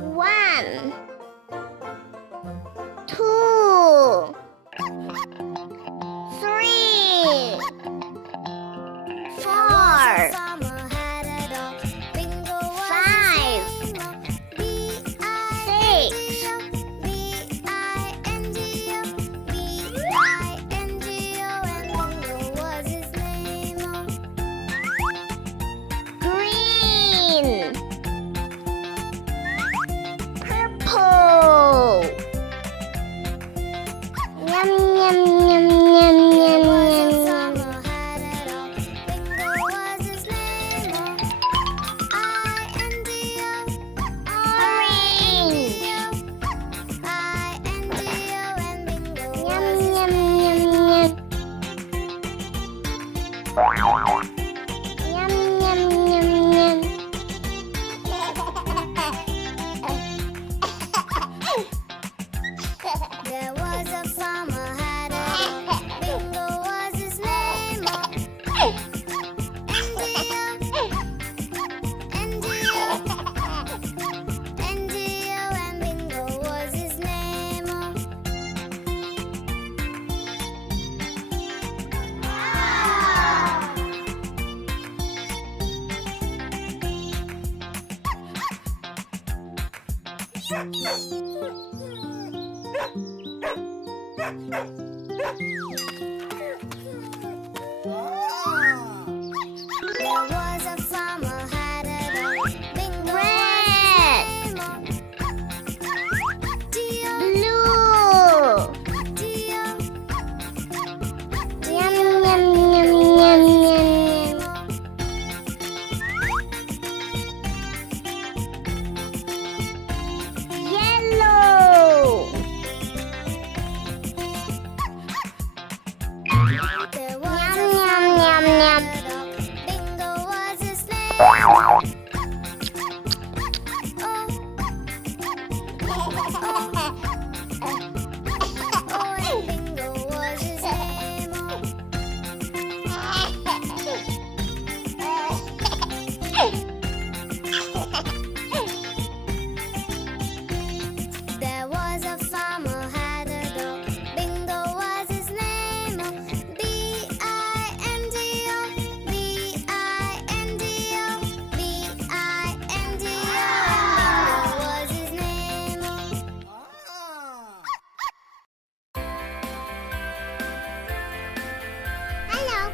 One, two, three, four, five, six, green, purple. Yum, yum, yum, yum, yum, yum. Orange. Yum, yum, yum, yum. Yum, yum, yum, yum. There was a farmer had a dog. Bingo was his name. N-D-O, and Bingo was his name. There was a farmer had a dog. Bingo Red. D-O, Blue. D-O, Yum, yum, yum, yum, yum. Yellow. There was Yum, a yum, yum, yum. dog. Bingo was his name. Oh, and Bingo was his name. There was a farmer had a dog. Bingo was his name. B-I-N-D-O, B-I-N-D-O, B-I-N-D-O, and Bingo was his name. Hello.